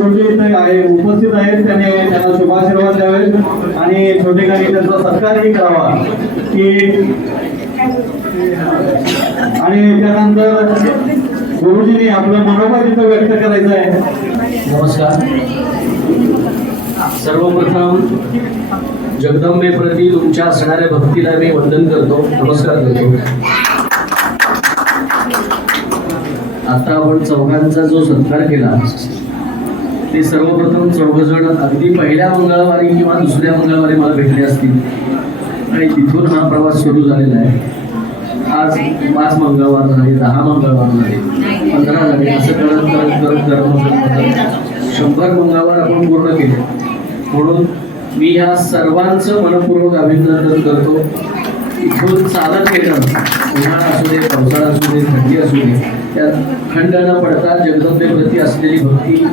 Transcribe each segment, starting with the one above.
उपस्थित आहेत त्यांना शुभाशीर्वाद द्यावेत आणि छोटेखानी त्यांचा सत्कारही करावा की आणि त्यानंतर गुरुजींनी आपलं मनोबल तिथं व्यक्त करायचं आहे. नमस्कार. सर्वप्रथम जगदंबे प्रती तुमच्या असणाऱ्या भक्तीला मी वंदन करतो, नमस्कार करतो. आता आपण चौघांचा जो सत्कार केला ते सर्वप्रथम चौघजण अगदी पहिल्या मंगळवारी किंवा दुसऱ्या मंगळवारी मला भेटले असतील आणि तिथून हा प्रवास सुरू झालेला आहे. आज 5 मंगळवार झाले, 10 मंगळवार झाले, 15 झाले, असं करत 100 मंगळवार आपण पूर्ण केले. म्हणून मी ह्या सर्वांचं मनपूर्वक अभिनंदन करतो. इथून चालत येणं, उन्हाळा असू दे, पावसाळा असू दे, थंडी असू दे, त्यात खंड न पडता जगदंबेप्रती असलेली भक्ती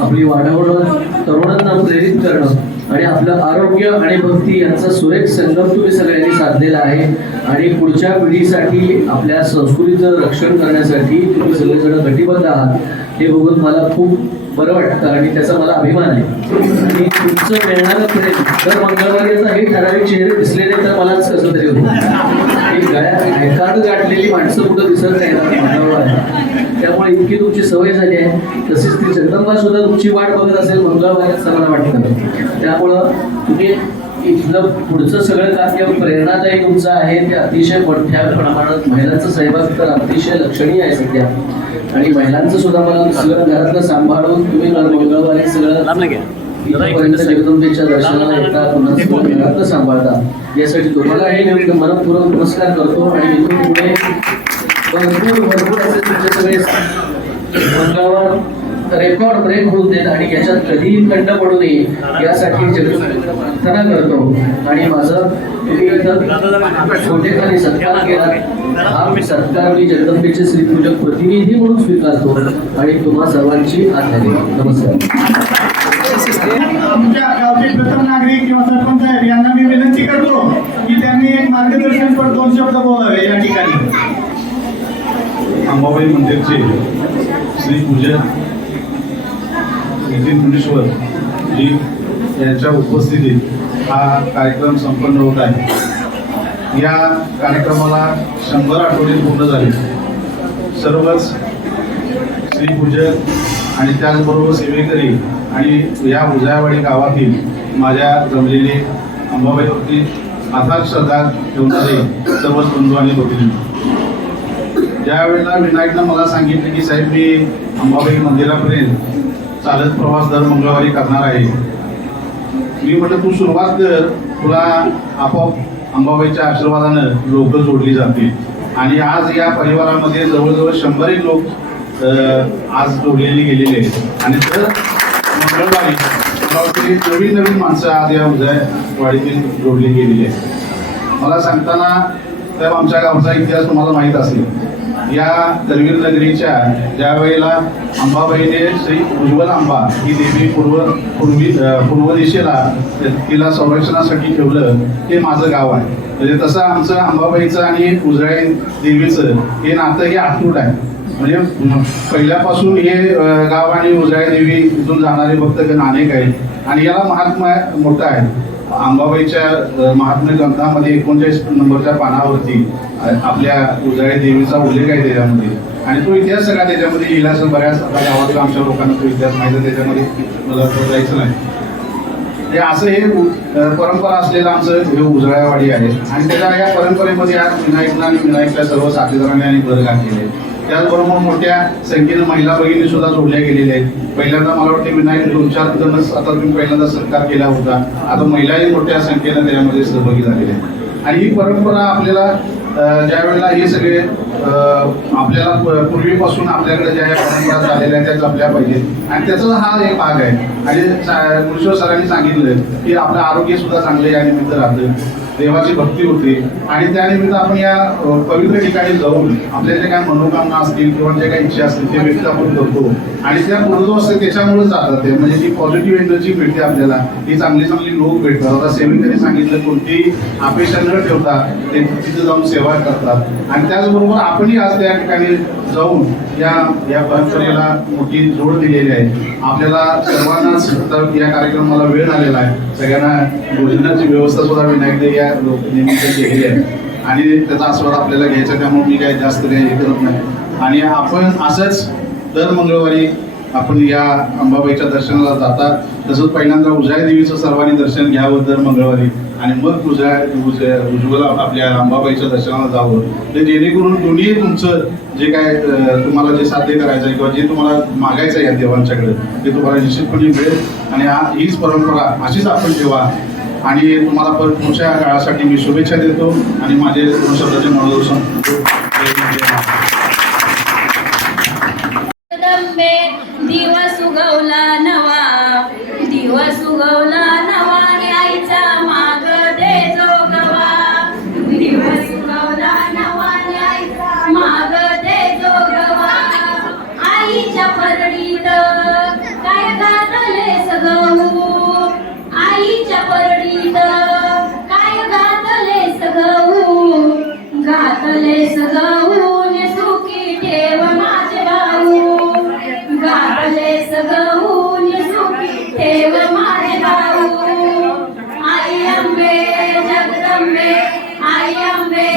आपली वाढवणं, तरुणांना प्रेरित करणं आणि आपलं आरोग्य आणि भक्ती यांचा सुरेख संगम तुम्ही सगळ्यांनी साधलेला आहे. आणि पुढच्या पिढीसाठी आपल्या संस्कृतीचं रक्षण करण्यासाठी तुम्ही सगळेजण कटिबद्ध आहात हे बघून मला खूप बरं वाटतं आणि त्याचा मला अभिमान आहे. आणि तुमचं मिळणारं प्रेम जर मंगळवारी हे ठराविक चेहरे दिसले नाही तर मलाच कसं तरी होतं. गळ्यात गाठलेली माणसं कुठं दिसत नाही मंगळवार, त्यामुळे इतकी तुमची सवय झाली आहे. तसेच ती जगदंबा सुद्धा तुमची वाट बघत असेल मंगळवारी असं मला वाटतं. त्यामुळं तुम्ही इथलं पुढचं सगळं कार्य प्रेरणादायी तुमचं आहे ते अतिशय मोठ्या प्रमाणात महिलांचा सहभाग तर अतिशय लक्षणीय आहे सध्या. आणि महिलांचं सुद्धा मला सगळं घरातलं सांभाळून तुम्ही मंगळवारी सगळं जगदंबेच्या दर्शनाला येता, पुन्हा घरातलं सांभाळता, यासाठी तुम्हाला हे मनपूर्वक नमस्कार करतो. आणि इथून पुढे भरपूर असे तुमचे सगळे मंगळवार रेकॉर्ड ब्रेक होऊन देत आणि याच्यात कधीही खंड पडू नये यासाठी प्रार्थना करतो. आणि माझं तुम्ही छोटेखानी सत्कार केला, हा सत्कार मी जगदंबेचे श्रीपूजक प्रतिनिधी म्हणून स्वीकारतो आणि तुम्हा सर्वांची आज्ञा. नमस्कार. आमच्या गावचे प्रथम नागरिक किंवा सरपंच साहेब यांना मी विनंती करतो की त्यांनी एक मार्गदर्शनपर 2 शब्द बोलावे या ठिकाणी. अंबाबाई मंदिरचे श्रीपूजक नितीन मुनीश्वर जी यांच्या उपस्थितीत हा कार्यक्रम संपन्न होत आहे. या कार्यक्रमाला 100 आठवडे पूर्ण झाले. सर्वच श्रीपूजक आणि त्याचबरोबर सेवेकरी आणि या उजायवाडी गावातील माझ्या जमलेले अंबाबाईवरती अथाट श्रद्धा ठेवणारे सर्वच बंधू आणि भगिनी, ज्या वेळेला विनायकनं मला सांगितले की साहेब मी अंबाबाई मंदिरापर्यंत चालत प्रवास दर मंगळवारी करणार आहे, मी म्हटलं तू सुरुवात कर, तुला आपोआप अंबाबाईच्या आशीर्वादानं लोक जोडली जातील. आणि आज या परिवारामध्ये जवळजवळ 100 लोक आज जोडलेली गेलेले आहेत. आणि तर मंगळवारी नवीन नवीन माणसं आज या उजायवाडीतील जोडली गेलेली आहेत. मला सांगताना तर आमच्या गावचा इतिहास तुम्हाला माहीत असेल. या करवीर नगरीच्या ज्या वेळेला अंबाबाईने श्री उज्ज्वल अंबा ही देवी पूर्व दिशेला तिला संरक्षणासाठी ठेवलं, हे माझं गाव आहे. म्हणजे तसं आमचं अंबाबाईचं आणि उजळाई देवीचं हे नातं हे अतूट आहे. म्हणजे पहिल्यापासून हे गाव आणि उजळाई देवी इथून जाणारे भक्तगण अनेक आहेत आणि याला महात्मा मोठा आहे. अंबाबाईच्या महात्म्य ग्रंथामध्ये 39 नंबरच्या पानावरती आपल्या उजळाई देवीचा उल्लेख आहे त्याच्यामध्ये. आणि तो इतिहास सगळा त्याच्यामध्ये लिहिला असेल. बऱ्याच गावातील आमच्या लोकांना तो इतिहास माहिती आहे, त्याच्यामध्ये मला जायचं नाही. हे असं हे परंपरा असलेलं आमचं हे उजळाईवाडी आहे. आणि त्याच्या या परंपरेमध्ये आज विनायकना आणि विनायकच्या सर्व साथीदारांनी आणि भर घातलेले आहे. त्याचबरोबर मोठ्या संख्येनं महिला भगिनी सुद्धा जोडल्या गेलेल्या आहेत. पहिल्यांदा मला वाटते विनायक 2-4 जणच आता तुम्ही पहिल्यांदा सत्कार केला होता, आता महिलाही मोठ्या संख्येनं त्यामध्ये सहभागी झालेल्या आहेत. आणि ही परंपरा आपल्याला ज्या वेळेला हे सगळे आपल्याला पूर्वीपासून आपल्याकडे ज्या परंपरा झालेल्या आहेत त्या जपल्या पाहिजेत. आणि त्याचा हा एक भाग आहे. आणि मुळशीवर सरांनी सांगितलं की आपलं आरोग्य सुद्धा चांगलं या निमित्त राहतं, देवाची भक्ती होते. आणि त्यानिमित्त आपण या पवित्र ठिकाणी जाऊन आपल्या जे काही मनोकामना असतील किंवा जे काही इच्छा असतील ते व्यक्त आपण करतो. आणि त्या पूर्ण असते त्याच्यामुळे जातात ते, म्हणजे जी पॉझिटिव्ह एनर्जी भेटते आपल्याला, ही चांगली चांगली लोक भेटतात. आता सेवेकरी सांगितलं कोणती अपेक्षा न ठेवता ते तिथे जाऊन सेवा करतात. आणि त्याचबरोबर आपणही आज त्या ठिकाणी जाऊन या परंपरेला मोठी जोड दिलेली आहे. आपल्याला सर्वांनाच या कार्यक्रमाला वेळ आलेला आहे. सगळ्यांना भोजनाची व्यवस्था सुद्धा विनायक या निमित्त केलेली आहे आणि त्याचा आस्वाद आपल्याला घ्यायचा, त्यामुळे मी काही जास्त काही हे करत नाही. आणि आपण असंच दर मंगळवारी आपण या अंबाबाईच्या दर्शनाला जातात. तसंच पहिल्यांदा उजळाई देवीचं सर्वांनी दर्शन घ्यावं दर मंगळवारी आणि मग उज्ज्वल आपल्या अंबाबाईच्या दर्शनाला जावं. ते जेणेकरून दोन्ही तुमचं जे काय तुम्हाला जे साध्य करायचं आहे किंवा जे तुम्हाला मागायचं आहे या देवांच्याकडे ते तुम्हाला निश्चितपणे मिळेल. आणि हीच परंपरा अशीच आपण ठेवा. आणि तुम्हाला पुढच्या काळासाठी मी शुभेच्छा देतो आणि माझे 2 शब्दाचे मनोदर्शन. दिवस उगवला नवा, दिवस उगवला नवा, आईचा माग दे जोगवा. दिवस उगवला नवा, आईचा माग दे जोगवा. आईच्या परडीत काय घातले सगळू, आईच्या परडीत काय घातले सगळू, घातले सगळू सुखी ठेव माझे भाऊ, घातले सगळून सुखी ठेव माझे भाऊ. आई अंबे जगदंबे, आई अंबे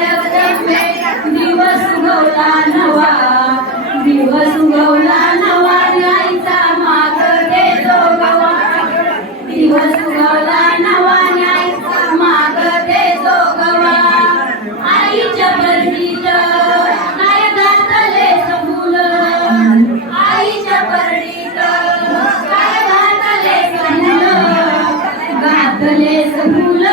जगदंबे, दिवस उगवला नवा, दिवस उगवला नवा, आईचा माग दे जोगवा. दिवस उगवला नवा, आईचा माग दे जोगवा. आईच्या परडीत काय घातले सबूल, आईच्या परडीत काय घातले सबूल, घातले सबूल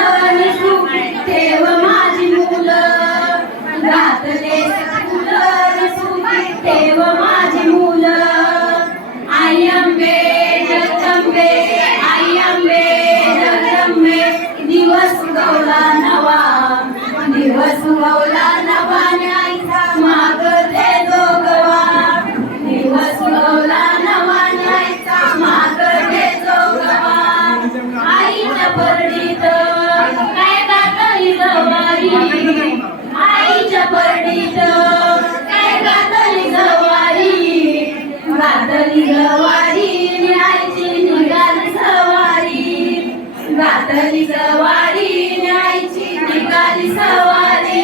सुखी ठेव माझी मुलं, घातले सबूल सुखी ठेव माझी मुलं. आई अंबे जगदंबे, आई अंबे जगदंबे, दिवस उगवला नवा, दिवस उगवला नवा, आईचा माग दे जोगवा. दिवस उगवला नवा, आईचा माग दे जोगवा. आईच्या परडीत काय घातली गवारी, आईच्या परडीत काय घातली गवारी, घातली गवारी, आईची निघाली सवारी, घातली गवारी, आईची निघाली सवारी.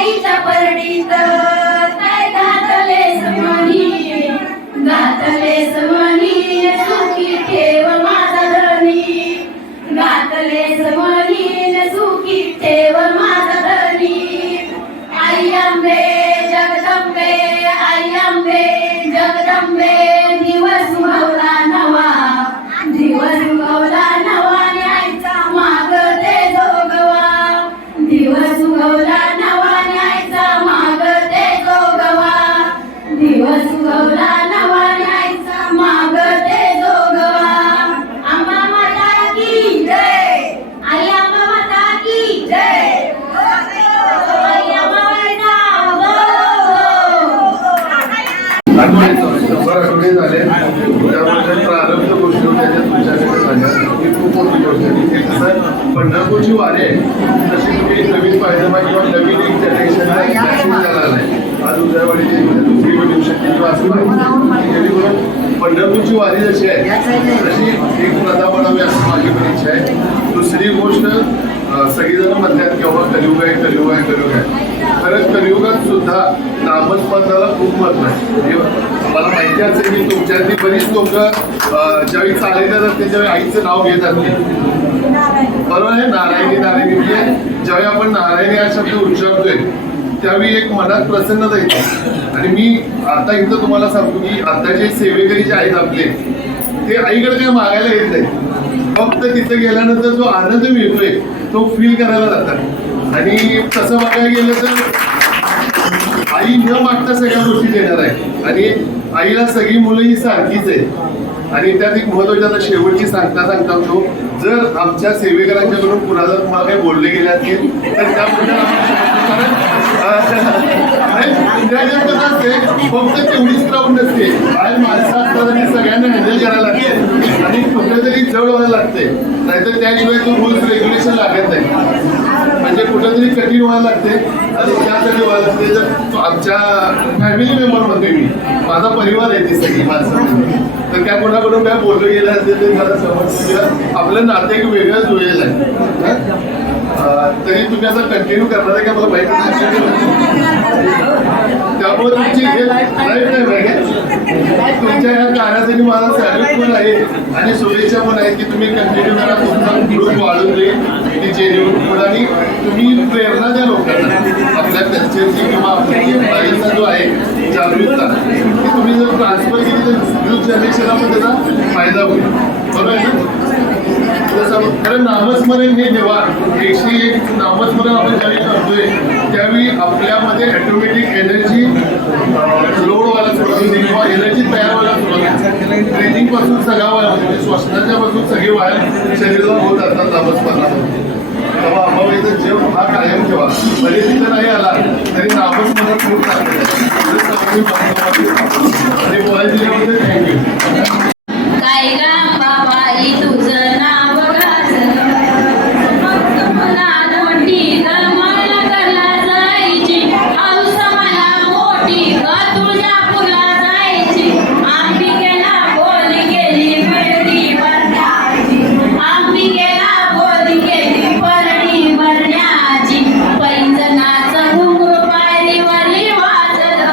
आईच्या परडीत काय घातलेस म्हणी, घातलेस म्हणी सुखी ठेव माझा धनी, घातलेस म्हणी सुखी ठेव माझा धनी. आई अंबे जगदंबे, आई अंबे जगदंबे, दिवस उगवला नवा, दिवस उगवला नवा आणि आईचा माग ते जोगवा, दिवस उगवला नवा आणि आईचा माग ते जोगवा, दिवस उगवला नवा आणि आईचा माग ते जोगवा. अंबा माता की जय, आई अंबा माता की जय, आई अंबाबाईचा शंभर आठवडे झाले त्याबद्दल प्रारंभ गोष्टी त्याच्यात तुमच्याकडे झाल्या ही खूप मोठी गोष्ट आहे. ते कसं पंढरपूरची वारी आहे तशी तुम्ही नवीन पाहिजे किंवा नवीन एक जनरेशन झाला नाही. आज उदयवाडीची दुसरी पण येऊ शकते किंवा असं पाहिजे जेणेकरून पंढरपूरची वारी जशी आहे तशी एक प्रथा बनावी असं माझी पण इच्छा आहे. दुसरी गोष्ट सगळीजण म्हणतात की बाबा कलियुग आहे, कलियुग आहे, कलियुग आहे. खरंच कलियुगात सुद्धा नामस्मरणाला खूप महत्व आहे. मला माहिती असेल की तुमच्यातली बरीच लोक ज्यावेळी चालायचं असते त्यावेळी आईचं नाव घेत असते. बरोबर आहे, नारायणी नारायणी म्हणजे ज्यावेळी आपण नारायणी हा शब्द उच्चारतोय त्यावेळी एक मनात प्रसन्नता येते. आणि मी आता इथं तुम्हाला सांगतो की आता जे सेवेकरी जे आहेत आपले ते आईकडे काही मागायला येत नाही, फक्त तिथे गेल्यानंतर जो आनंद मिळतोय तो फील करायला जातात. आणि तसं बघायला गेलं तर आई न मागता सगळ्या गोष्टी देणार आहे आणि आईला सगळी मुलं ही सारखीच आहे. आणि त्यात एक महत्वाची आता शेवटची सांगता होतो, जर आमच्या सेवेकरांच्याकडून कुणाला तुम्हाला काही बोलले गेले असतील तर त्याबद्दल त्याच्यात कसं असते फक्त तेवढीच क्राऊड नसते, बाहेर माणसं असतात आणि सगळ्यांना हँडल करायला लागते आणि कुठेतरी जवळ व्हायला लागते, नाहीतर त्याशिवाय तो रूल्स रेग्युलेशन लागत नाही. म्हणजे कुठेतरी कठीण व्हायला लागते आणि त्यासाठी व्हायला लागते. जर आमच्या फॅमिली मेंबर म्हणते मी, माझा परिवार आहे ती सगळी माणसं, तर त्या कोणाकडून काय बोललं गेलं असेल ते मला समजतं. आपलं नातं एक वेगळंच होईल आहे. तरी तुम्ही असं कंटिन्यू करणार आहे का मला माहिती नाही. त्यामुळे तुमची लाईफ नाही पाहिजे. तुमच्या या कार्यासाठी मला सॅल्यूट पण आहे आणि शुभेच्छा पण आहेत की तुम्ही कंटिन्यू करा. तुमचा ग्रुप वाढून जाईल की जेणेकरून आणि तुम्ही प्रेरणा द्या लोकांना आपल्या कल्चरची किंवा आपल्या लाईफचा जो आहे जागरूकता ती तुम्ही जर ट्रान्सफर केली तर न्यूज जनरेशनला पण त्याचा फायदा होईल. बरोबर आहे ना. कारण नामस्मरण हे जेव्हा 101 नामस्मरण आपण ज्यावेळी करतोय त्यावेळी आपल्यामध्ये ऑटोमॅटिक एनर्जी लोड व्हायला सुरुवात होते किंवा एनर्जी तयार व्हायला सुरुवात होते. ब्रिथिंग पासून सगळा व्यायाम म्हणजे श्वसनाच्या पासून सगळे व्यायाम शरीराला होत असतात नामस्मरणामध्ये. तेव्हा अंबाबाईचा जप हा कायम ठेवा. भले तिथं नाही आला तरी नामस्मरण खूप आणि बोलायची त्याबद्दल थँक्यू. काय गा बाबाई तुझं नाव गाजलं, मला मोठी ग मला घरला जायची, हौस मला मोठी ग तुळजापूरला जायची, अंबिकेला बोल गेली परडी भरण्याची, अंबिकेला बोल गेली परडी भरण्याची, पैंजनाचं घुंगरू पायरीवरी वाजलं,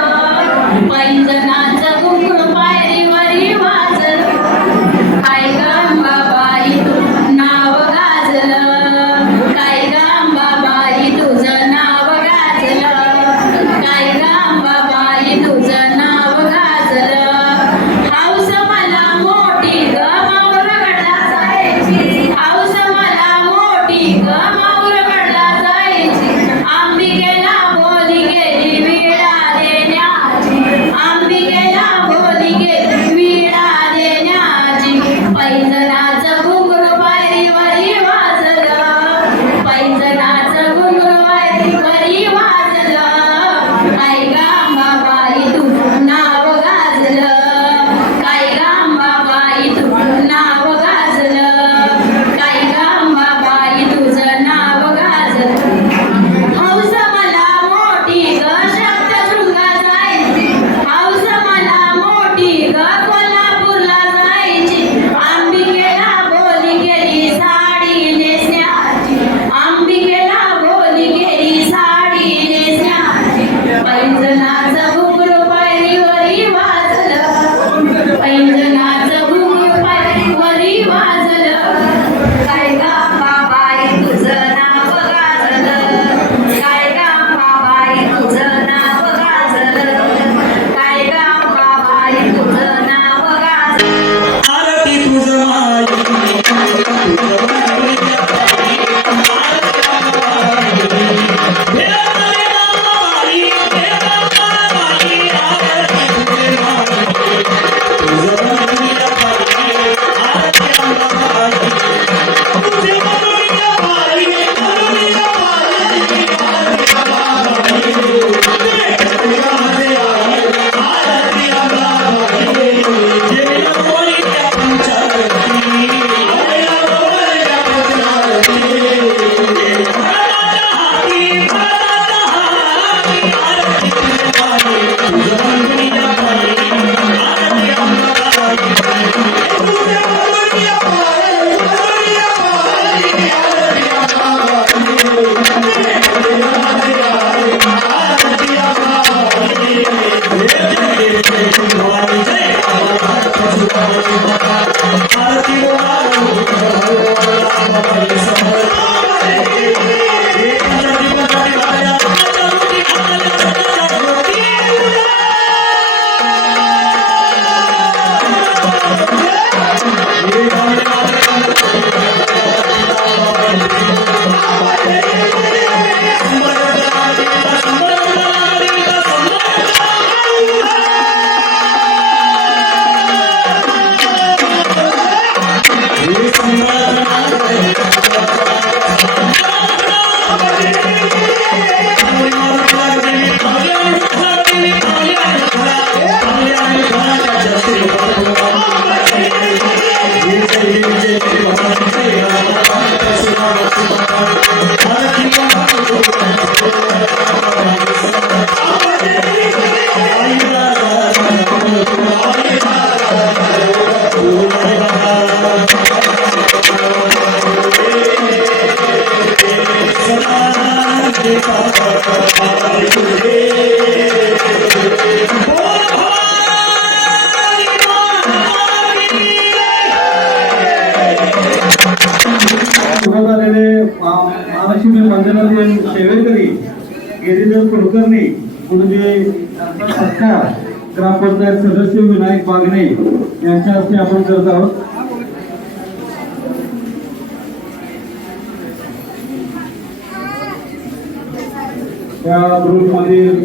पैंजनाचं घुंगरू पायरीवरी वाजलं, पैंजनाचं घुंगरू पायरीवरी वाजलं. काय गा बाबाई तुझं नाव गाजलं, काय गा बाबाई तुझं नाव गाजलं, काय गा बाबाई तुझं नाव गाजलं. आरती तुझं माई महालक्ष्मी मंदिरातील सेवेकरी गिरीधर कुलकर्णी म्हणजे सत्कार ग्रामपंचायत सदस्य विनायक बागणे यांच्या हस्ते आपण करत आहोत. त्या ग्रुपमधील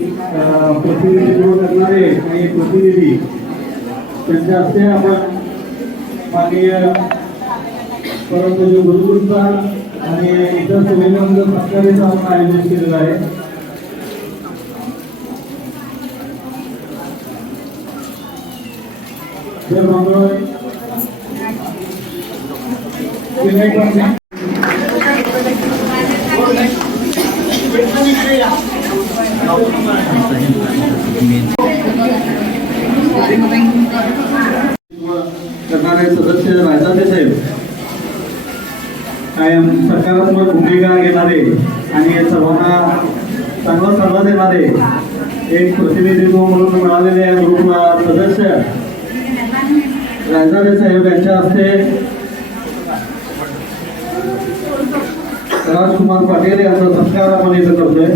प्रतिनिधित्व करणारे काही प्रतिनिधी त्यांच्या हस्ते आपण माननीय परंतु गुरुकृपा आणि इतर सेवेमध्ये सत्काराचं आपण आयोजन केलेलं आहे. तर मंगळ विनायक बागणे करणारे सदस्य रायजादे साहेब कायम सकारात्मक भूमिका घेणारे आणि सर्वांना चांगला सल्ला देणारे एक प्रतिनिधित्व म्हणून मिळालेले या ग्रुपला सदस्य रायजादे साहेब यांच्या हस्ते राजकुमार पाटील यांचा सत्कार आपण इथं करतोय.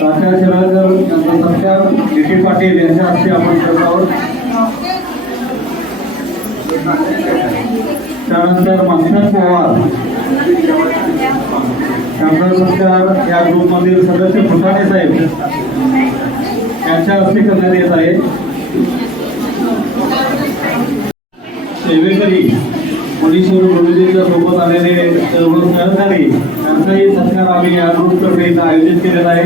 तात्या शिराळकर यांचा सत्कार डी पाटील यांच्या हस्ते आपण करत आहोत. त्यानंतर मंथन पवार यांचा सत्कार या ग्रुपमधील सदस्य फुटाणे साहेब यांच्या हस्ते करण्यात येत आहे. सेवेकरी मनीषवर गुरुजींच्या सोबत आलेले सर्व सहकारी यांचाही सत्कार आम्ही या ग्रुपतर्फे इथं आयोजित केलेला आहे.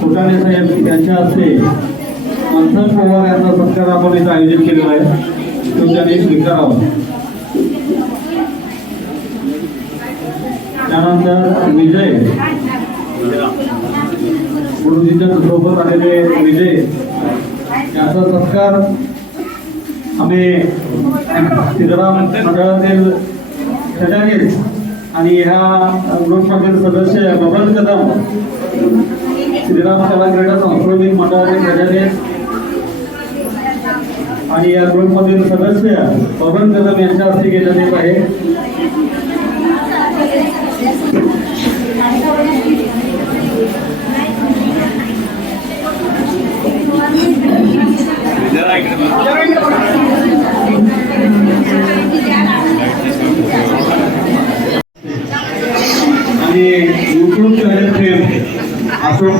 फुटाणे साहेब यांच्या हस्ते मंथन पवार यांचा सत्कार आपण इथं आयोजित केलेला आहे. तो त्यांनी स्वीकारावा. त्यानंतर विजय गुरुजींच्या सोबत आलेले विजय याचा सत्कार आम्ही सिद्धराम मंडळातील खजानीर आणि ह्या ग्रुपमधील सदस्य बबन कदम, सिद्धराम कला क्रीडा सांस्कृतिक मंडळाचे खजानीर आणि या ग्रुपमधील सदस्य बबन कदम यांच्या हस्ते घेण्यात येत आहे. आणि युट्यूबचे अशोक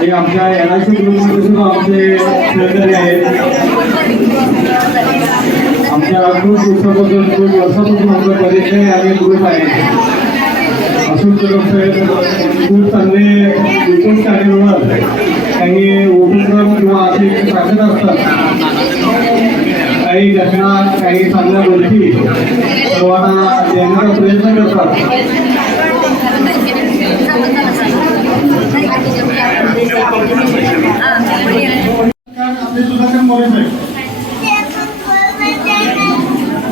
हे आमच्या एनआयसी ग्रुपमध्ये सुद्धा आमचे सहकारी आहेत. आमच्या खूप दिवसापासून खूप वर्षापासून आमचा परिचय आणि ग्रुप आहे. अशोक साहेब खूप चांगले युट्यूब चॅनेलवर काही उपक्रम किंवा असे टाकत असतात. काही घटना, काही चांगल्या गोष्टी सर्वांना देण्याचा प्रयत्न करतात. आपले सुधाकर मोरे साहेब,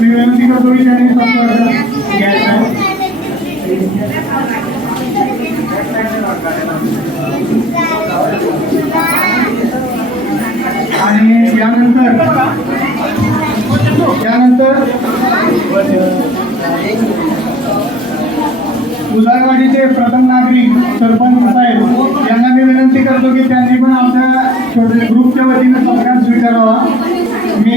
मी विनंती करतो की त्यांनी घ्यायचा आणि यानंतर उजारवाडीचे प्रथम नागरिक सरपंच साहेब यांना मी विनंती करतो की त्यांनी पण आमच्या छोट्या ग्रुपच्या वतीने सत्कार स्वीकारावा. मी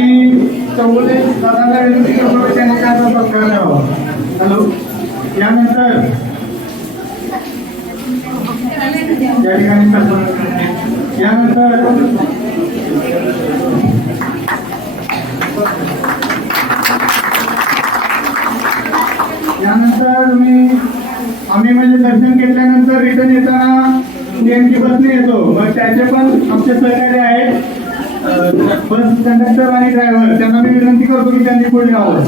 चौगुले दादाला विनंती करतो की त्यांनी त्याचा सत्कार करावा. हॅलो. यानंतर या ठिकाणी यानंतर आम्ही म्हणजे दर्शन घेतल्यानंतर रिटर्न येताना नेमकी बसने येतो. मग त्याचे पण आमचे सहकारी आहेत बस कंडक्टर आणि ड्रायव्हर, त्यांना मी विनंती करतो की त्यांनी पुढे यावं.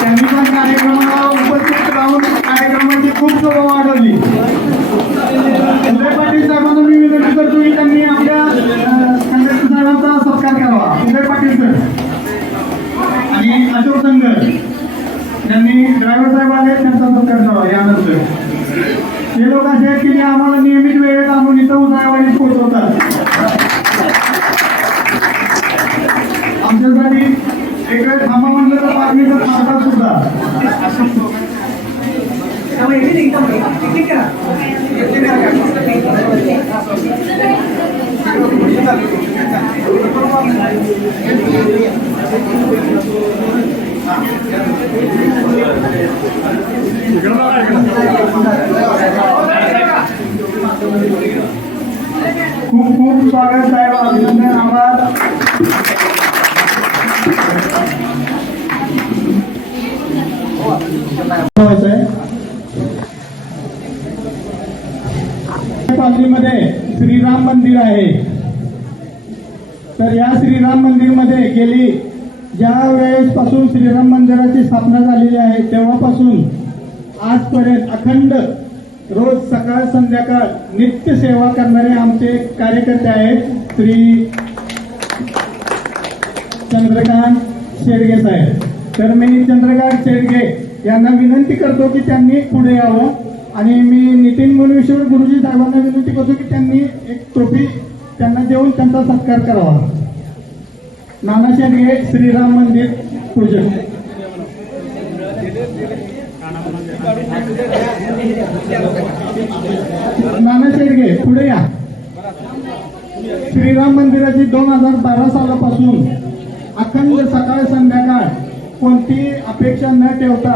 त्यांनी पण कार्यक्रमाला उपस्थित राहून कार्यक्रमाची खूप शोभा वाढवली. उदय पाटील साहेबांना मी विनंती करतो की त्यांनी आपल्या कंडक्टर साहेबांचा सत्कार करावा. उदय पाटील सर आणि अशोक संघर यांनी ड्रायव्हर साहेब आले, त्यांचा सत्कार करावा. यानंतर हे लोक असे आहेत की जे आम्हाला नियमित वेळेत आणून इथं उदयवाडीत पोहोचवतात. आमच्यासाठी एक वेळ थांबा म्हणलं तर 5 मिनिटं थांबतात सुद्धा. खूप खूप स्वागत साहेब, अभिनंदन, आभार. पालखीमध्ये श्रीराम मंदिर आहे. तर या श्रीराम मंदिर मध्ये गेली ज्या वेळेस पासून श्रीराम मंदिराची स्थापना झालेली आहे तेव्हापासून आजपर्यंत अखंड रोज सकाळ संध्याकाळ नित्य सेवा करणारे आमचे कार्यकर्ते आहेत श्री चंद्रकांत शेडगे साहेब. तर मी चंद्रकांत शेडगे यांना विनंती करतो की त्यांनी पुढे यावं आणि मी नितीन मुनविश्वर गुरुजी साहेबांना विनंती करतो की त्यांनी एक ट्रॉफी त्यांना देऊन त्यांचा सत्कार करावा. नाना शेडगे श्रीराम मंदिर पूजन. नाना शेडगे पुढे या. श्रीराम मंदिराची 2012 सालापासून अखंड सकाळ संध्याकाळ कोणती अपेक्षा न ठेवता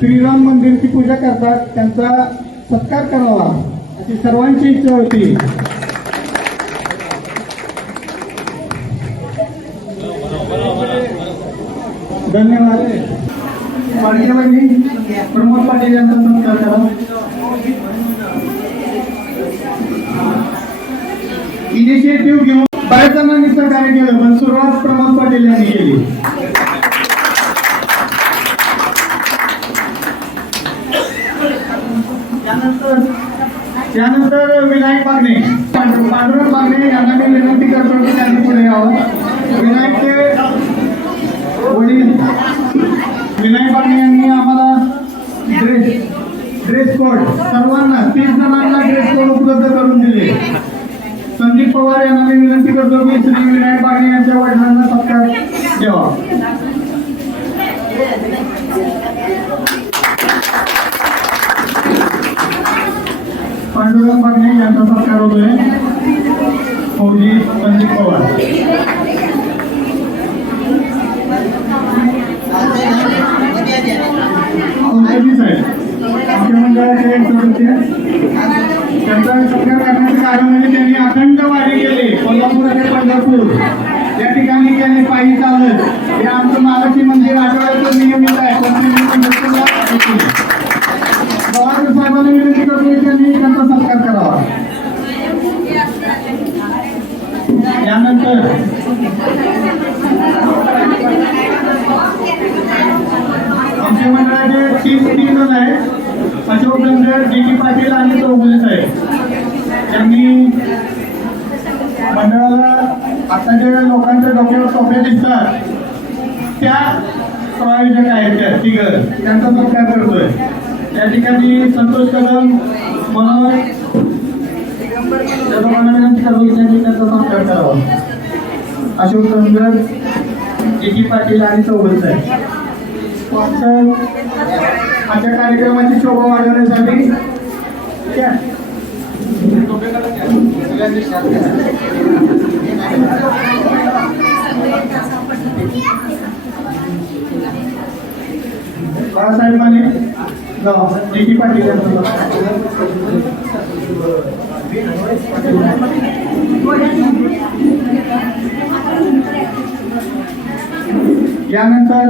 श्रीराम मंदिरची पूजा करतात. त्यांचा सत्कार करावा अशी सर्वांची इच्छा होती. धन्यवाद. मान्यवरांनी प्रमोद पाटील यांचा सत्कार करा. इनिशिएटिव्ह घेऊन बऱ्याच जणांनी सहकार्य केलं पण सुरुवात प्रमोद पाटील यांनी केली. त्यानंतर त्यानंतर विनायक बागणे, पांडुरंग बागणे यांना मी विनंती करतो की त्यांनी पुढे यावं. विनायकचे वडील विनायक बागणे यांनी आम्हाला ड्रेस कोड सर्वांना 30 जणांना ड्रेस कोड उपलब्ध करून दिले. संदीप पवार यांना मी विनंती करतो की श्री विनायक बागणे यांच्या वडिलांना सत्कार द्यावा. पांडुरंग बागणे यांचा सत्कार होतोय. फौजी संदीप पवार. आमच्या मंडळाचे एक सदस्य त्यांचा सत्कार करण्याचे कारण म्हणजे त्यांनी अखंड वारी केली. कोल्हापूर ते पंढरपूर या ठिकाणी त्यांनी पायी चालत. हे आमचं महालक्ष्मी मंदिर आठवड्याचं नियमित आहे. पंढरपूरला पवार साहेबांना विनंती करतो की त्यांनी त्यांचा सत्कार करावा. यानंतर आमच्या मंडळाचे 3 जण आहेत. अशोक गंजर, डी पाटील आणि चौगुले साहेब. त्यांनी मंडळाला आता जे लोकांच्या डोक्यावर टोप्या दिसतात त्या प्रायोजक आहेत त्या तिघं, त्यांचा सत्कार करतोय. त्या ठिकाणी संतोष कदम मनोहर त्या लोकांना विनंती करतो की त्यांनी त्यांचा सत्कार करावा. अशोक गंजर, डी पाटील आणि चौगुले साहेब. आजच्या कार्यक्रमाची शोभा वाढवण्यासाठी बाळासाहेबांनी डी पाटील यानंतर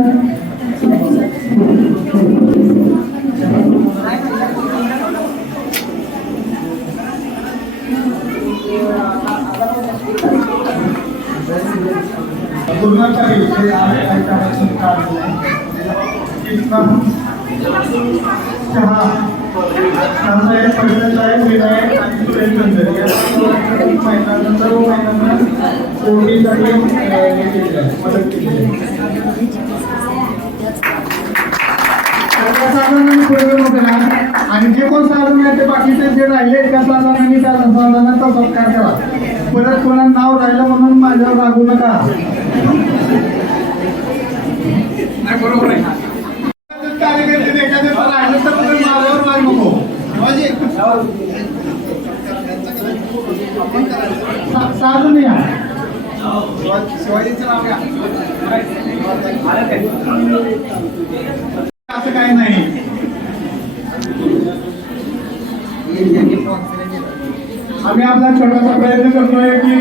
आणि जे कोण साधन आहे ते बाकीचे जे राहिले त्या साधनांनी त्या साधनांचा सत्कार करा. परत कोणा नाव राहिलं म्हणून माझ्यावर रागू नका. बरोबर आहे. कार्यकर्ते एखादे राहिलं तर माझ्यावर राग नको. साधून या शिवाजीचं नाव घ्या. असं काही नाही. आम्ही आपला छोटासा प्रयत्न करतोय की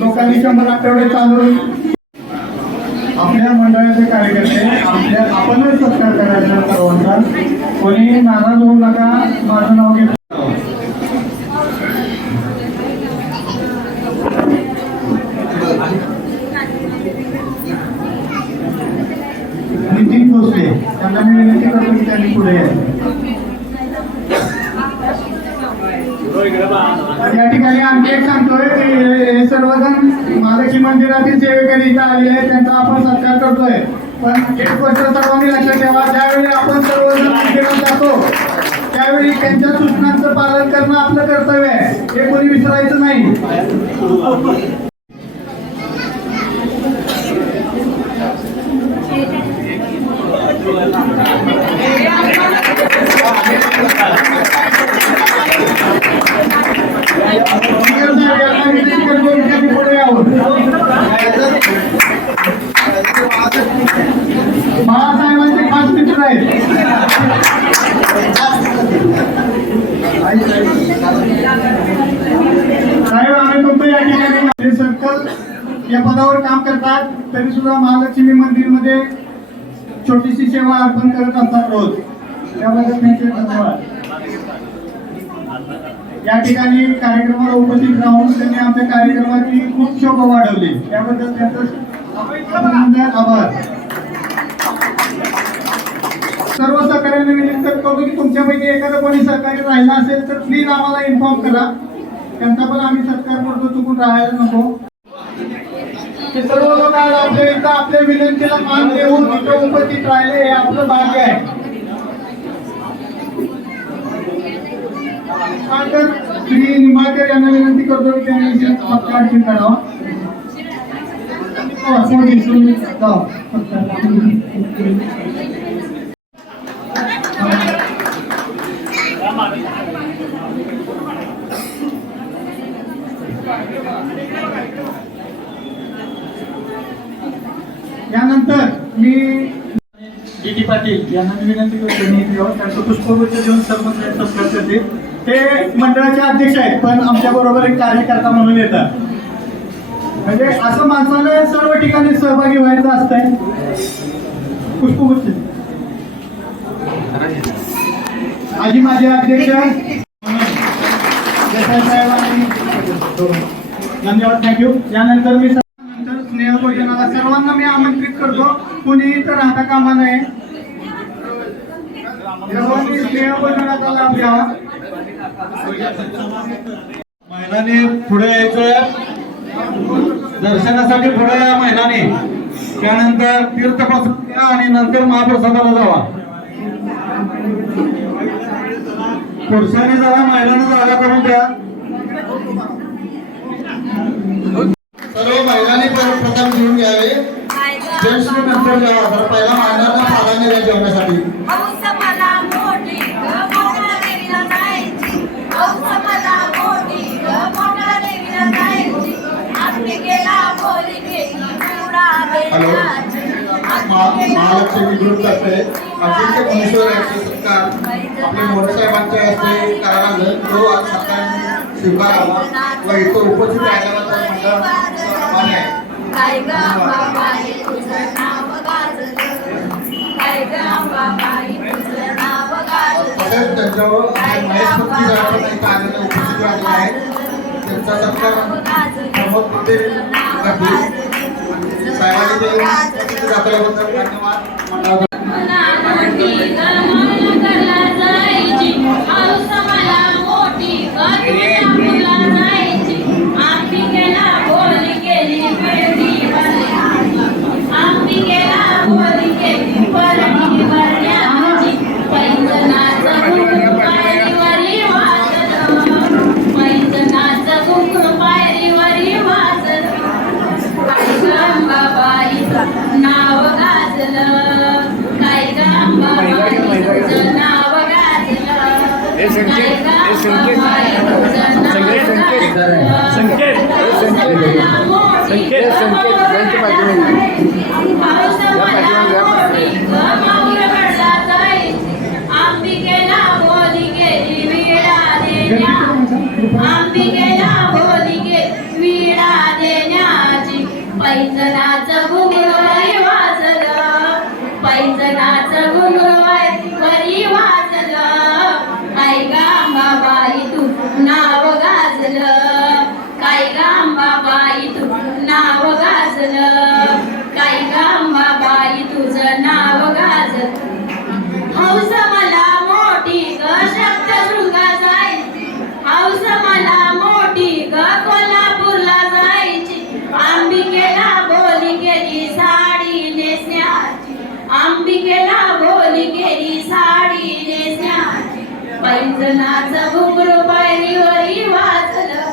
लोकांनी 100 आठवडे चालून आपल्या मंडळाचे कार्यकर्ते आपणच सत्कार करायचा सर्वांचा. कोणी नाराज होऊ नका. माझं नाव घेतो. नितीन भोसले त्यांना मी विनंती करतो की त्यांनी पुढे यायचं. या ठिकाणी आणखी एक सांगतोय की हे सर्वजण महालक्ष्मी मंदिरातील सेवेकरी इथं आले आहेत. त्यांचा आपण सत्कार करतोय. पण एक गोष्ट सर्वांनी लक्षात ठेवा, ज्यावेळी आपण सर्वजण मंदिरात जातो त्यावेळी त्यांच्या सूचनांचं पालन करणं आपलं कर्तव्य आहे. हे कोणी विसरायचं नाही. बाळासाहेबांचे खास मित्र आहेत. साहेब आम्ही तुमचं या ठिकाणी सर्कल या पदावर काम करतात तरी सुद्धा महालक्ष्मी मंदिर मध्ये छोटीशी सेवा अर्पण करत असतात रोज. त्याबद्दल त्यांचे धन्यवाद. या ठिकाणी कार्यक्रमाला उपस्थित राहून त्यांनी आमच्या कार्यक्रमाची खूप शोभा वाढवली. त्याबद्दल त्यांचं आभार. सर्व सहकार्याने विनंती करतो की तुमच्यापैकी एखादा कोणी सहकारी राहिला असेल तर प्लीज आम्हाला इन्फॉर्म करा. त्यांचा पण आम्ही सत्कार करतो, चुकून राहायला नको. ते सर्व लोक आपल्या इथं आपल्या विनंतीला मान देऊन तिथं उपस्थित राहिले हे आपलं भाग्य आहे. तर श्री निंबाळकर यांना विनंती करतो की त्यांनी सत्कार स्वीकारावा. यानंतर मी डी पाटील यांना विनंती करतो मी त्यांचं पुष्पगुच्छ देऊन सर्वत्र सत्कार करते. ते मंडळाचे अध्यक्ष आहेत पण आमच्या बरोबर एक कार्यकर्ता म्हणून येतात. म्हणजे असं माणसाला सर्व ठिकाणी सहभागी व्हायचं असतंय. पुष्पगुच्छ आजी माझे अध्यक्ष देसाई साहेबांनी धन्यवाद, थँक्यू. यानंतर मी स्नेहभोजनाला सर्वांना मी आमंत्रित करतो. कुणीही तर राहता कामा नये. सर्वांनी स्नेहभोजनाचा लाभ घ्यावा. महिलांनी पुढे यायचं, दर्शनासाठी पुढे या महिलांनी. त्यानंतर तीर्थपासून घ्या आणि नंतर महाप्रसादाला जावा. पुरुषांनी जरा महिलांना जागा करून द्या. सर्व महिलांनी प्रथम घेऊन घ्यावे. जेंट्स नंतर घ्यावा. तर पहिला महिलांना प्राधान्य द्या जेवणासाठी. हॅलो, महालक्ष्मी ग्रुप तर्फे अतिशय कुणेश्वर यांचे सत्कार आपल्या मोरेसाहेबांच्या हस्ते करायला लागलं. तो आज सत्कार स्वीकारावा व इथं उपस्थित राहिल्याबद्दल मंडळ आहे. तसेच त्यांच्यावर महेश भक्ती साहेबांना इथं आलेले उपस्थित राहिलेले आहेत. त्यांचा सत्कार प्रमोद पटेल साहेबांनी देऊन दाखवल्याबद्दल धन्यवाद. मंडळाचा नाव गाजलं काय नाव अंबिकेला बोली गेली विडा देण्याची पैंजनाचं घुंगरू वाजलं, पैंजनाचं घुंगरू वरी वाजलं. काय गांबाबाई तू नाव गाजलं, काय गांबाबाई तू नाव गाजलं, काय गांबाबाई तुझं नाव गाजलं. हौस मला मोठी ग सप्तशृंगा जायची, हौस मला मोठी ग कोल्हापूरला जायची. अंबिकेला बोली गेली साडी नेसण्याची, अंबिकेला बोली गेली साडी नेसण्याची. पैंजनाचं घुंगरू पायरीवरी वाजलं,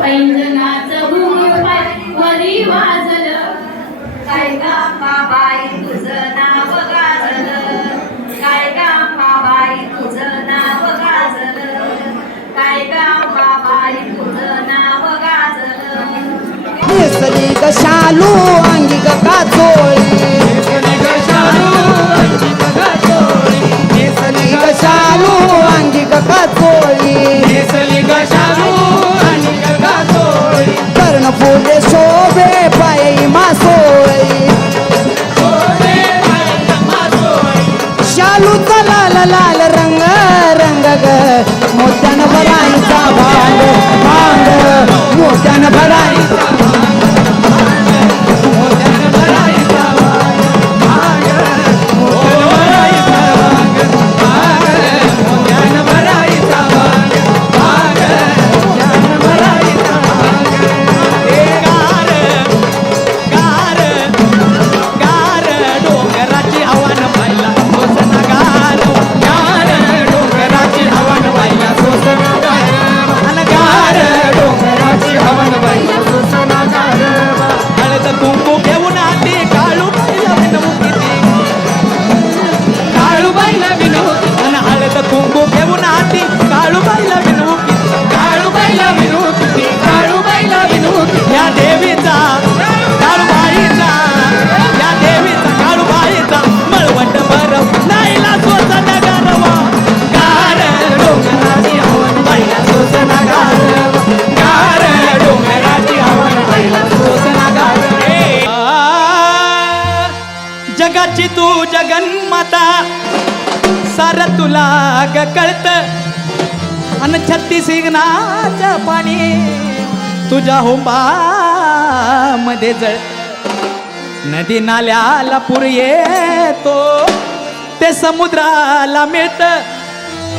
पैंजनाचं घुंगरू पायरीवरी वाजलं. काय गांबाबाई तुझं नाव गाजलं, काय गांबाबाई तुझं नाव गाजलं, काय गांबाबाई तुझं नाव गाजलं. नेसली ग शालू अंगी ग काचोळी, नेसली ग शालू अंगी ग काचोळी, कर्णफुले शोभे पायी मासोळी, शालूचा लाल लाल रंग रंग ग मोत्यानं भरायचा भांग भांग, मोत्यानं भरायचा भांग छत्तीस इग्नाचं पाणी तुझ्या होंबा मध्ये जळ नदी नाल्याला पूर येतो ते समुद्राला मिळत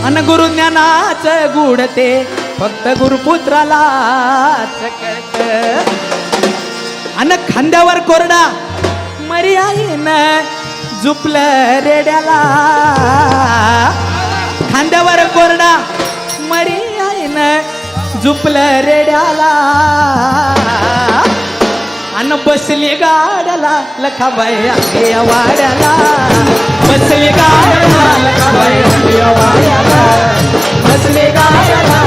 अन गुरुज्ञानाचं गुढ ते फक्त गुरुपुत्रालाच कळत अन खांद्यावर कोरडा मरी आईनं झुपलं रेड्याला खांद्यावर कोरडा मरी आईनं झुपलं रेड्याला अन बसली गाड्याला लखाबाई या वाड्याला बसली गाड्याला लखाबाई या वाड्याला बसली गाड्याला